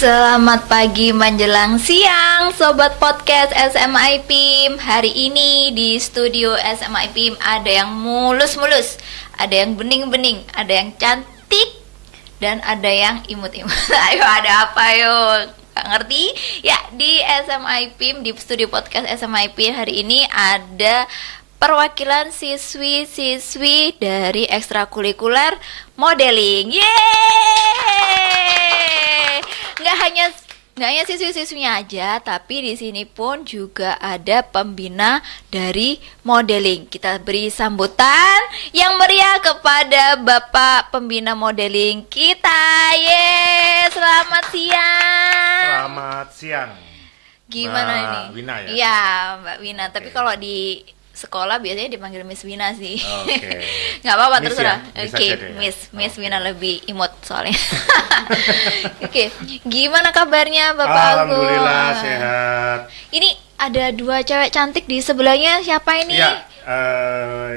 Selamat pagi menjelang siang, Sobat Podcast SMA IPIM. Hari ini di studio SMA IPIM ada yang mulus-mulus, ada yang bening-bening, ada yang cantik, dan ada yang imut-imut. Ayo, ada apa yuk? Gak ngerti? Ya, di SMA IPIM, di studio podcast SMA IPIM hari ini ada perwakilan siswi-siswi dari ekstrakurikuler modeling. Yeay! Nggak hanya siswi-siswinya aja, tapi di sini pun juga ada pembina dari modeling. Kita beri sambutan yang meriah kepada Bapak pembina modeling kita. Yeay! Selamat siang. Selamat siang. Gimana Mbak ini? Wina ya? Iya, Mbak Wina. Tapi Oke. kalau di sekolah biasanya dipanggil Miss Wina sih. Oke. Nggak apa-apa, Miss terserah. ya? Miss Oke, aja deh ya? Miss Oke. Wina lebih imut soalnya. Oke, gimana kabarnya Bapak Agung? Alhamdulillah sehat. Ini ada dua cewek cantik di sebelahnya. Siapa ini? Ya,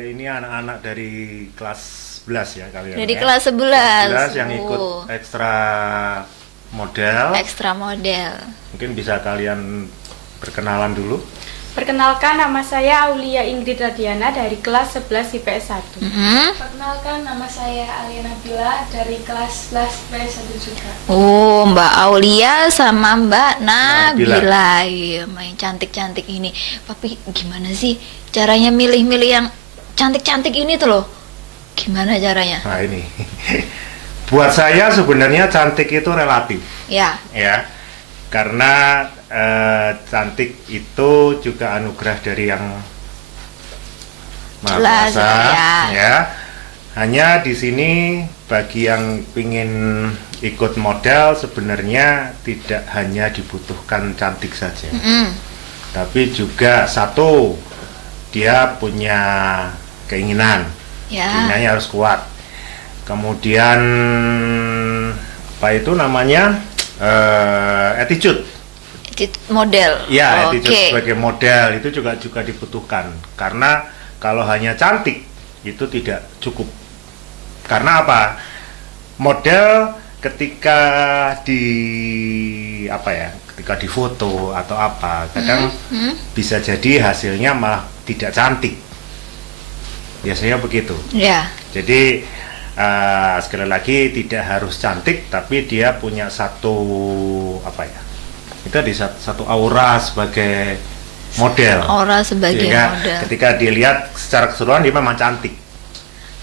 ini anak-anak dari kelas 11 ya kalian. Dari ya? kelas 11. 11 yang ikut Oh. ekstra model. Ekstra model. Mungkin bisa kalian perkenalan dulu. Perkenalkan, nama saya Aulia Ingrid Radiana dari kelas 11 IPS 1. Mhm. Perkenalkan, nama saya Alia Nabila dari kelas 11 IPS 1 juga. Oh, Mbak Aulia sama Mbak Nabila. Nabila. Iya, main cantik-cantik ini. Tapi gimana sih caranya milih-milih yang cantik-cantik ini tuh loh? Gimana caranya? Nah ini, buat saya sebenarnya cantik itu relatif, Ya. ya. Karena cantik itu juga anugerah dari yang Maha Jelas, Kuasa, ya. ya. Hanya di sini bagi yang ingin ikut model sebenarnya tidak hanya dibutuhkan cantik saja, Mm. tapi juga satu dia punya keinginan, Ya. keinginannya harus kuat. Kemudian apa itu namanya attitude. Model. Ya, Oke. attitude sebagai model itu juga dibutuhkan. Karena kalau hanya cantik itu tidak cukup. Karena apa? Model ketika ketika difoto atau apa, kadang bisa jadi hasilnya malah tidak cantik. Biasanya begitu. Ya. Jadi sekali lagi tidak harus cantik, tapi dia punya satu itu di satu aura sebagai model. Aura sebagai Sehingga model. ketika dilihat secara keseluruhan dia memang cantik.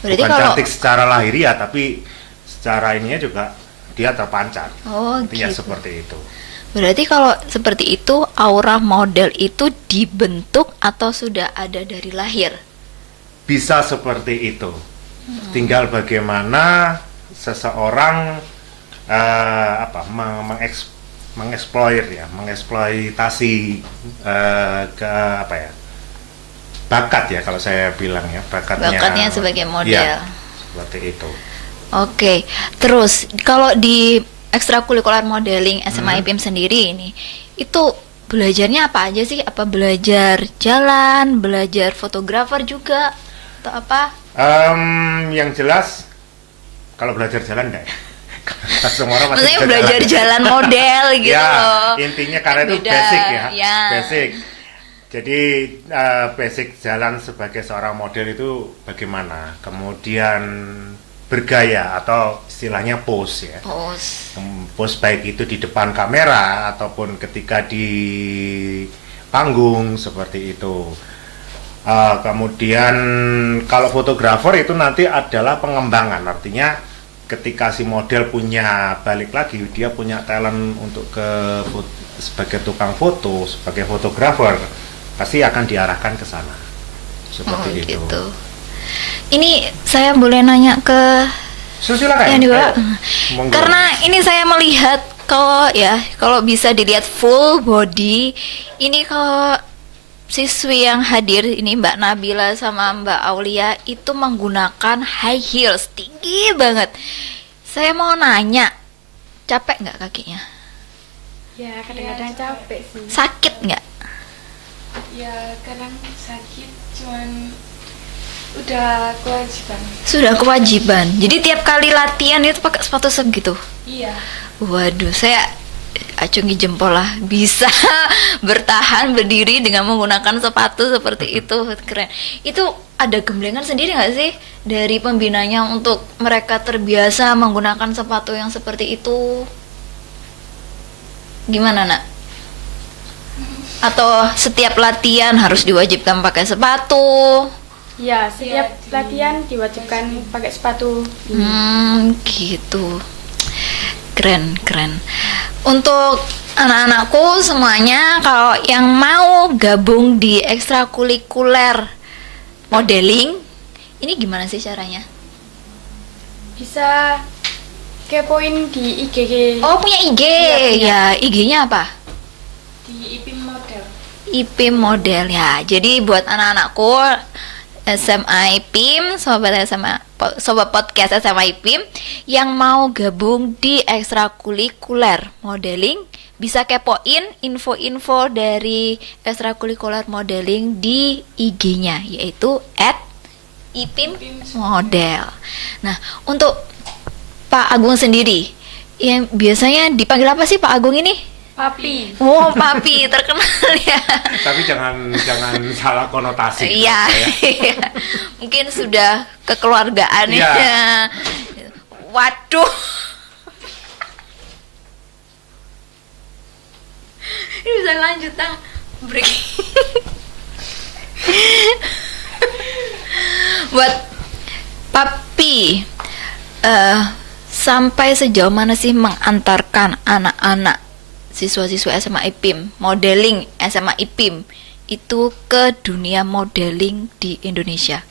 Berarti Bukan kalau cantik secara lahiriah, tapi secara ininya juga dia terpancar. Oh, Intinya gitu. seperti itu. Berarti kalau seperti itu aura model itu dibentuk atau sudah ada dari lahir? Bisa seperti itu. Tinggal bagaimana seseorang mengeksploitasi bakat ya, kalau saya bilang ya, Bakatnya sebagai model. Ya, seperti itu. Oke, terus kalau di ekstrakurikuler modeling SMA IPIM sendiri ini, itu belajarnya apa aja sih? Apa belajar jalan, belajar fotografer juga, atau apa? Yang jelas kalau belajar jalan enggak ya? Semua orang masih Maksudnya bisa belajar jalan model gitu ya, loh. intinya karena itu Beda, basic ya, ya. basic. Jadi basic jalan sebagai seorang model itu bagaimana, kemudian bergaya atau istilahnya pose ya. Pose. Pose baik itu di depan kamera ataupun ketika di panggung seperti itu. Kemudian kalau fotografer itu nanti adalah pengembangan, artinya ketika si model punya, balik lagi, dia punya talent untuk sebagai tukang foto, sebagai fotografer, pasti akan diarahkan ke sana. Seperti itu. Gitu. Ini saya boleh nanya ke Silakan. yang di bawah? Ayo, monggo. Karena ini saya melihat kalau bisa dilihat full body, ini kalau siswi yang hadir ini Mbak Nabila sama Mbak Aulia itu menggunakan high heels tinggi banget. Saya mau nanya, capek nggak kakinya? Ya, kadang-kadang capek sih. Sakit nggak? Ya, kadang sakit, cuman udah kewajiban. Sudah kewajiban. Jadi tiap kali latihan itu pakai sepatu segitu. Iya. Waduh, saya diacungi jempol lah, bisa bertahan berdiri dengan menggunakan sepatu seperti itu. Keren. Itu ada gemblengan sendiri nggak sih dari pembinanya untuk mereka terbiasa menggunakan sepatu yang seperti itu? Gimana, Nak? Atau setiap latihan harus diwajibkan pakai sepatu? Ya, setiap latihan diwajibkan pakai sepatu. Gitu. Keren. Untuk anak-anakku semuanya, kalau yang mau gabung di ekstrakurikuler modeling, ini gimana sih caranya? Bisa kepoin di IG. Oh, punya IG. Ya, IG-nya apa? Di IPIM Model. IPIM Model ya. Jadi buat anak-anakku SMA IPIM, sobat podcast SMA IPIM yang mau gabung di ekstrakurikuler modeling, bisa kepoin info-info dari ekstrakurikuler modeling di IG-nya, yaitu @IPIM Model. Nah, untuk Pak Agung sendiri, yang biasanya dipanggil apa sih Pak Agung ini? Papi. Oh, Papi, terkenal ya. Tapi jangan salah konotasi. Iya, iya. Mungkin sudah kekeluargaan Iya. ya. Waduh. Ini bisa lanjut, Tang. Break. Buat Papi, sampai sejauh mana sih mengantarkan anak-anak siswa-siswa SMA IPIM, modeling SMA IPIM itu ke dunia modeling di Indonesia?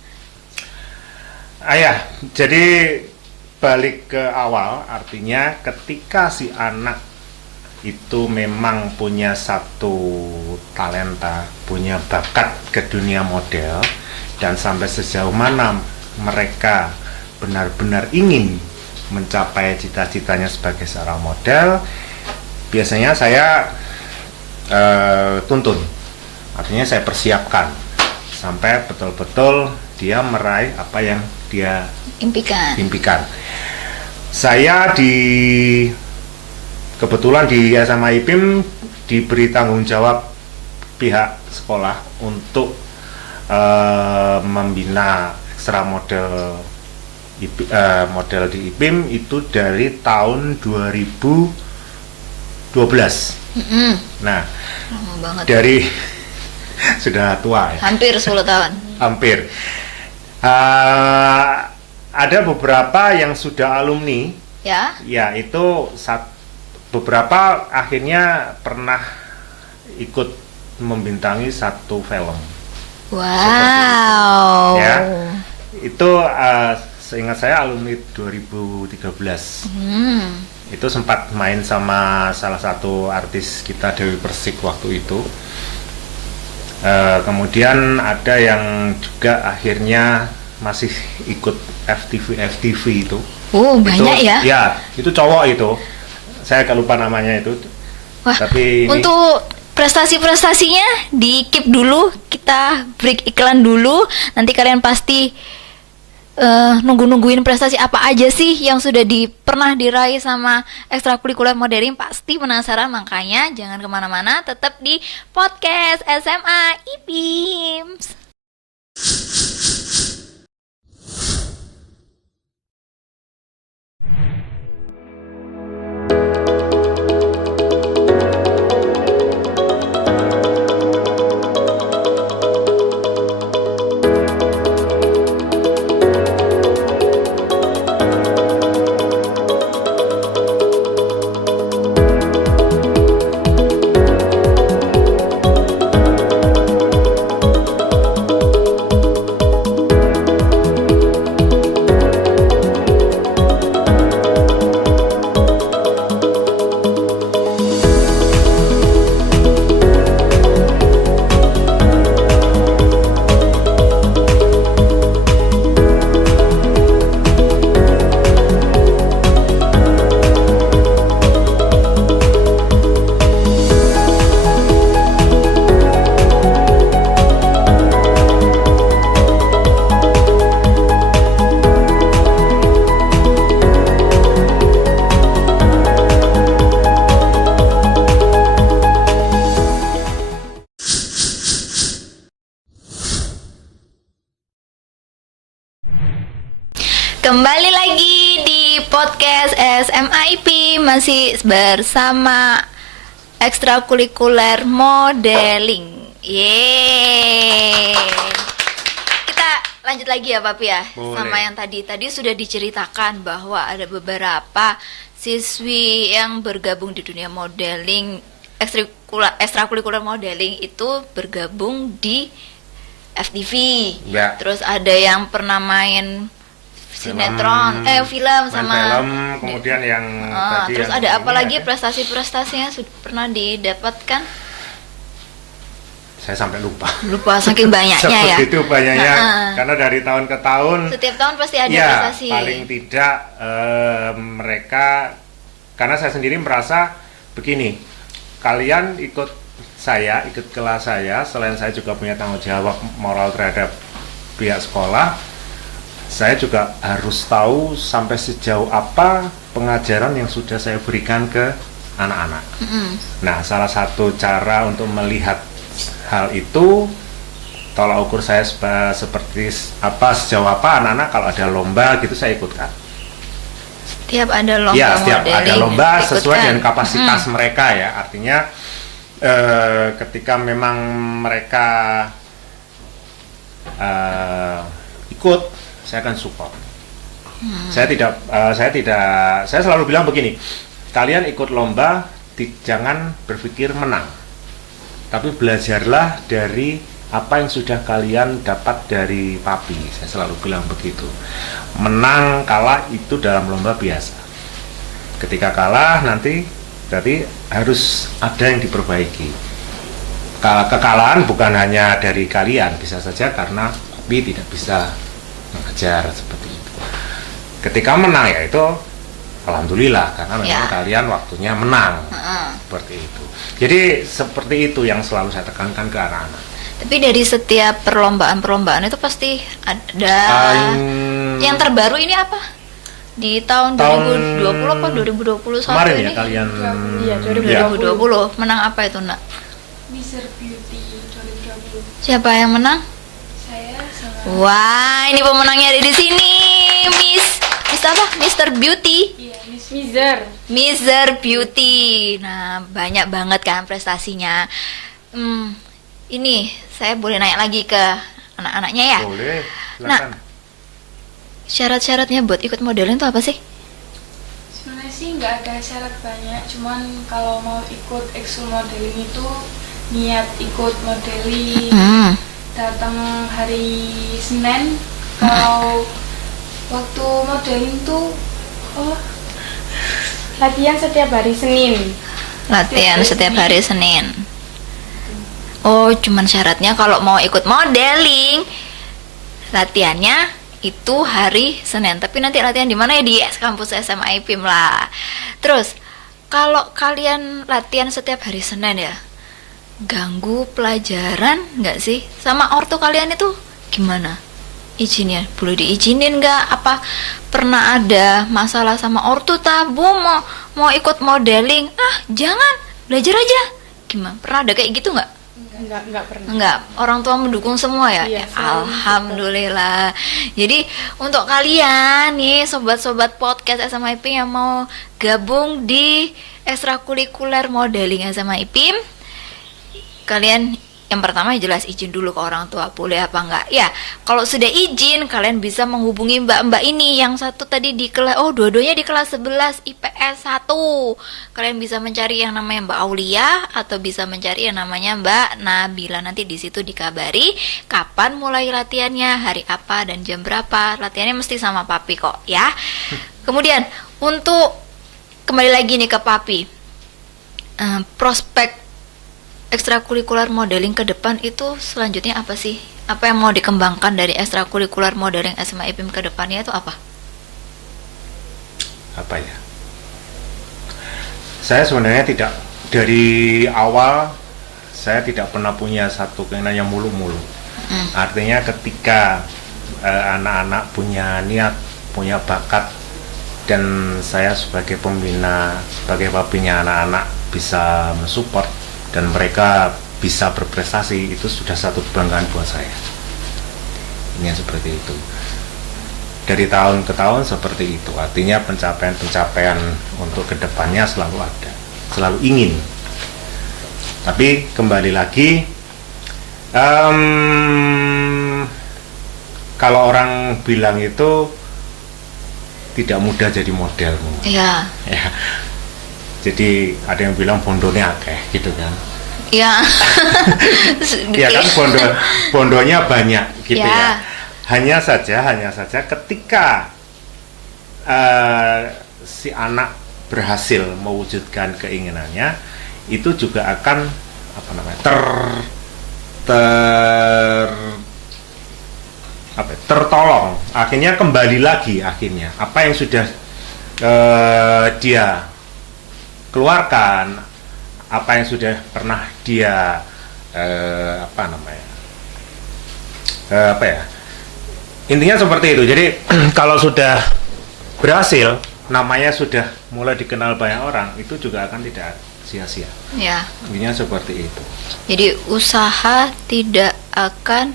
Ayah, jadi balik ke awal, artinya ketika si anak itu memang punya satu talenta, punya bakat ke dunia model, dan sampai sejauh mana mereka benar-benar ingin mencapai cita-citanya sebagai seorang model, biasanya saya tuntun, artinya saya persiapkan sampai betul-betul dia meraih apa yang dia impikan. Saya kebetulan di SMA IPIM diberi tanggung jawab pihak sekolah untuk membina ekstra model di IPIM itu dari tahun 2012. Nah, lama banget. dari sudah tua ya. Hampir 10 tahun. Hampir. Ada beberapa yang sudah alumni. Ya. Ya, itu beberapa akhirnya pernah ikut membintangi satu film. Wow. Ya. Itu seingat saya alumni 2013. Itu sempat main sama salah satu artis kita, Dewi Persik, waktu itu. Kemudian ada yang juga akhirnya masih ikut FTV itu. Banyak itu, ya? Ya, itu cowok itu. Saya agak lupa namanya itu. Wah, tapi untuk prestasi-prestasinya di keep dulu, kita break iklan dulu. Nanti kalian pasti nungguin prestasi apa aja sih yang sudah pernah diraih sama ekstrakurikuler modeling. Pasti penasaran, makanya jangan kemana-mana, tetap di podcast SMA IPIM. Kembali lagi di podcast SMIP, masih bersama ekstrakurikuler modeling. Yeay. Kita lanjut lagi ya Papi ya. Boleh. Sama yang tadi sudah diceritakan bahwa ada beberapa siswi yang bergabung di dunia modeling, ekstrakurikuler modeling itu bergabung di FTV. Ya. Terus ada yang pernah main sinetron, film main sama film, kemudian yang tadi terus yang ada apa ini lagi ada. prestasi-prestasinya sudah pernah didapatkan? Saya sampai lupa. Lupa saking banyaknya ya. Seperti itu banyaknya, Heeh. karena dari tahun ke tahun Setiap tahun pasti ada ya prestasi. paling tidak mereka, karena saya sendiri merasa begini, kalian ikut kelas saya, selain saya juga punya tanggung jawab moral terhadap pihak sekolah, saya juga harus tahu sampai sejauh apa pengajaran yang sudah saya berikan ke anak-anak. Nah, salah satu cara untuk melihat hal itu, tolak ukur saya seperti apa, sejauh apa anak-anak kalau ada lomba gitu saya ikutkan. Setiap ada lomba Ya, setiap modeling ada lomba ikutkan. sesuai dengan kapasitas mereka ya. Artinya ketika memang mereka ikut, saya akan support. Saya selalu bilang begini, kalian ikut lomba jangan berpikir menang, tapi belajarlah dari apa yang sudah kalian dapat dari Papi. Saya selalu bilang begitu. Menang kalah itu dalam lomba biasa. Ketika kalah nanti berarti harus ada yang diperbaiki. Kekalahan bukan hanya dari kalian, bisa saja karena Papi tidak bisa mengajar seperti itu. Ketika menang ya itu alhamdulillah, karena memang Ya. kalian waktunya menang. Seperti itu. Jadi seperti itu yang selalu saya tekankan ke anak-anak. Tapi dari setiap perlombaan itu pasti ada yang terbaru ini apa? Di tahun 2020 apa 2021 kemarin ini? ya kalian Iya, 2020 menang apa itu, Nak? Mister Beauty 2020. Siapa yang menang? Saya sama Wah, ini pemenangnya ada di sini. Miss apa? Mr. Beauty. iya, Miss Mizer. Mr. Beauty. Nah, banyak banget kan prestasinya. Ini saya boleh nanya lagi ke anak-anaknya ya. boleh silakan. Syarat-syaratnya buat ikut modeling itu apa sih? Sebenarnya sih nggak ada syarat banyak, cuman kalau mau ikut ekskul modeling itu niat ikut modeling, datang hari Senin. Kalau waktu modeling tuh Latihan setiap hari Senin. Latihan setiap hari Senin. Oh, cuman syaratnya kalau mau ikut modeling latihannya itu hari Senin. Tapi nanti latihan di mana ya? Di kampus SMA IPIM lah. Terus kalau kalian latihan setiap hari Senin ya, ganggu pelajaran nggak sih? Sama ortu kalian itu gimana? Izinnya boleh diizinin nggak? Apa pernah ada masalah sama ortu tabu mau ikut modeling? Jangan, belajar aja. Gimana? Pernah ada kayak gitu nggak? Enggak pernah. Enggak, orang tua mendukung semua ya? Iya, Ya, selalu alhamdulillah. Jadi untuk kalian nih sobat-sobat podcast SMA IPIM yang mau gabung di ekstrakurikuler modeling SMA IPIM, kalian yang pertama jelas izin dulu ke orang tua, boleh apa enggak. Ya, kalau sudah izin kalian bisa menghubungi mbak-mbak ini. Yang satu tadi di kelas, dua-duanya di kelas 11 IPS 1. Kalian bisa mencari yang namanya Mbak Aulia atau bisa mencari yang namanya Mbak Nabila. Nanti di situ dikabari kapan mulai latihannya, hari apa dan jam berapa. Latihannya mesti sama Papi kok ya. Kemudian untuk kembali lagi nih ke Papi, prospek ekstrakurikuler modeling ke depan itu selanjutnya apa sih? Apa yang mau dikembangkan dari ekstrakurikuler modeling SMA IPIM ke depannya itu apa? Apa ya? Saya sebenarnya tidak, dari awal saya tidak pernah punya satu keinginan yang mulu-mulu. Artinya ketika anak-anak punya niat, punya bakat, dan saya sebagai pembina, sebagai papinya anak-anak bisa mensupport dan mereka bisa berprestasi, itu sudah satu kebanggaan buat saya. Ini seperti itu. dari tahun ke tahun seperti itu. Artinya pencapaian-pencapaian untuk kedepannya selalu ada, selalu ingin. Tapi kembali lagi, kalau orang bilang itu tidak mudah jadi model. Ya. Ya. Jadi ada yang bilang bondone akeh gitu kan. Ya. Ya kan bondonya banyak gitu Ya. ya. Hanya saja ketika si anak berhasil mewujudkan keinginannya, itu juga akan tertolong. Akhirnya kembali lagi apa yang sudah dia keluarkan, apa yang sudah pernah dia intinya seperti itu. Jadi kalau sudah berhasil, namanya sudah mulai dikenal banyak orang, itu juga akan tidak sia-sia. Ya. Intinya seperti itu. Jadi usaha tidak akan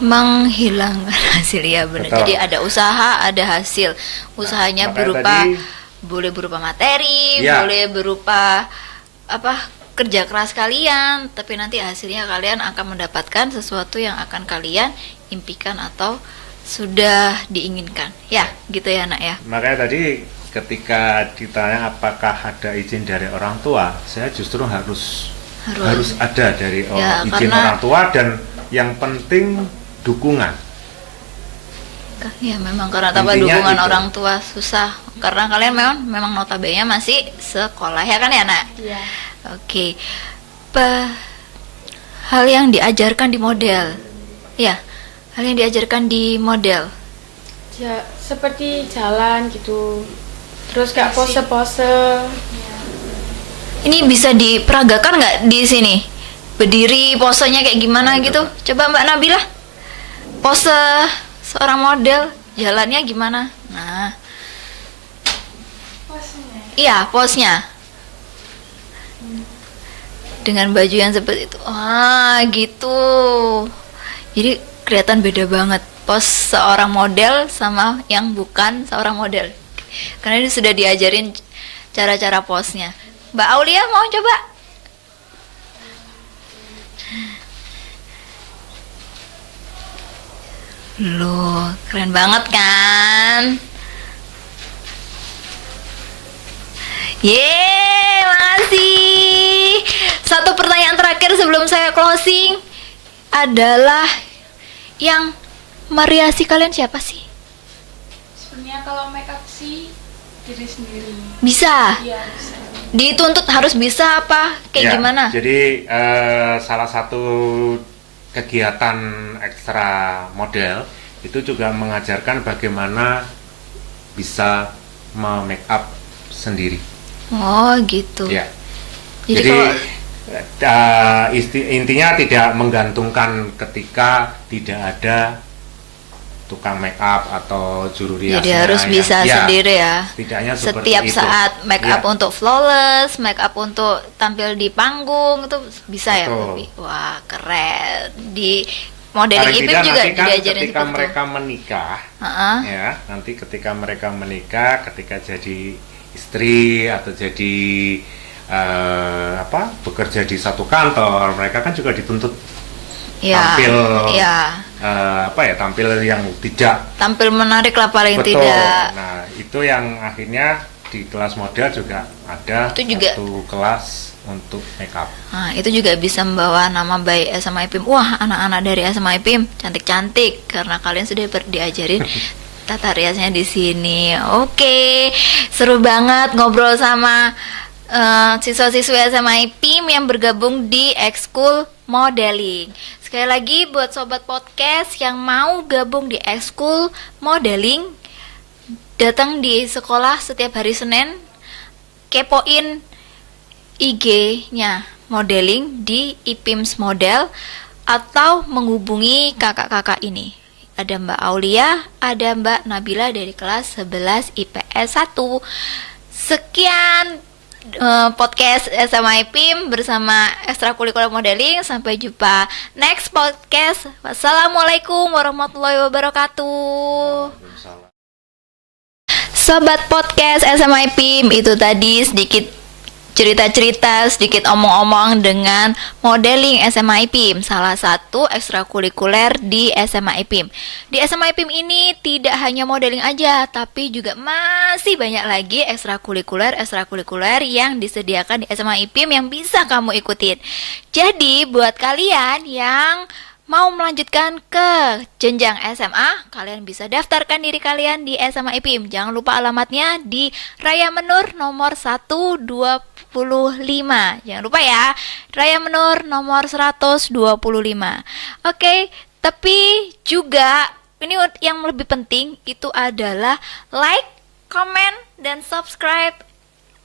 menghilangkan hasil, ya benar. Betul. Jadi ada usaha, ada hasil. Usahanya makanya berupa tadi- boleh berupa materi, Ya. boleh berupa kerja keras kalian, tapi nanti hasilnya kalian akan mendapatkan sesuatu yang akan kalian impikan atau sudah diinginkan. Ya, gitu ya, Nak ya. Makanya tadi ketika ditanya apakah ada izin dari orang tua, saya justru harus ada dari Ya, izin karena- orang tua, dan yang penting dukungan. Ya memang karena tanpa Intinya dukungan itu. orang tua susah. Karena kalian memang notabene masih sekolah, ya kan ya, Nak? Iya. Oke. Hal yang diajarkan di model. Ya, hal yang diajarkan di model. Ya, seperti jalan gitu. Terus kayak pose-pose. Ini bisa diperagakan nggak di sini? Berdiri, posenya kayak gimana gitu? Coba Mbak Nabila. Pose seorang model, jalannya gimana? Nah, Posnya. iya, posnya. Dengan baju yang seperti itu. Ah, gitu. Jadi kelihatan beda banget pos seorang model sama yang bukan seorang model. Karena ini sudah diajarin cara-cara posnya. Mbak Aulia mau coba? Loh, keren banget kan? Yeay, makasih. Satu pertanyaan terakhir sebelum saya closing adalah yang meriasi kalian siapa sih? Sebenarnya kalau makeup sih diri sendiri. Bisa. Iya, bisa. Dituntut harus bisa apa? Kayak Ya, gimana? Jadi salah satu kegiatan ekstra model itu juga mengajarkan bagaimana bisa make up sendiri. Oh, gitu. Ya. Jadi Jadi kalau intinya tidak menggantungkan ketika tidak ada tukang make up atau juru riasnya. jadi harus yang- bisa sendiri ya. Setidaknya seperti Setiap itu. saat make up Ya. untuk flawless, make up untuk tampil di panggung itu bisa ya. Betul. Tapi wah, keren. Di modeling Paling itu tidak juga nanti kan diajarin ketika seperti itu. mereka menikah, Heeh. ya nanti ketika mereka menikah, ketika jadi istri atau jadi bekerja di satu kantor, mereka kan juga dituntut Ya, tampil ya. tampil yang tidak Tampil menarik lah paling betul. tidak. Nah itu yang akhirnya di kelas model juga ada Itu juga- satu kelas untuk make up. Nah, itu juga bisa membawa nama baik SMA IPIM. Wah, anak-anak dari SMA IPIM cantik-cantik karena kalian sudah diajarin tata riasnya di sini. Oke, seru banget ngobrol sama siswa-siswi SMA IPIM yang bergabung di ekskul modeling. Sekali lagi buat sobat podcast yang mau gabung di ekskul modeling, datang di sekolah setiap hari Senin, kepoin IG-nya modeling di IPIMS Model atau menghubungi kakak-kakak ini. Ada Mbak Aulia, ada Mbak Nabila dari kelas 11 IPS 1. Sekian podcast SMA IPIM bersama ekstrakurikuler modeling. Sampai jumpa next podcast. Wassalamualaikum warahmatullahi wabarakatuh. Sobat Podcast SMA IPIM, itu tadi sedikit cerita-cerita, sedikit omong-omong dengan modeling SMA IPIM, salah satu ekstrakurikuler di SMA IPIM. Di SMA IPIM ini tidak hanya modeling aja, tapi juga masih banyak lagi ekstrakurikuler yang disediakan di SMA IPIM yang bisa kamu ikutin. Jadi buat kalian yang mau melanjutkan ke jenjang SMA, kalian bisa daftarkan diri kalian di SMA IPIM. Jangan lupa alamatnya di Raya Menur nomor 125. Jangan lupa ya, Raya Menur nomor 125. Oke, tapi juga ini yang lebih penting itu adalah like, comment, dan subscribe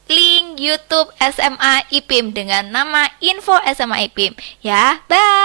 link YouTube SMA IPIM dengan nama Info SMA IPIM. Ya, bye.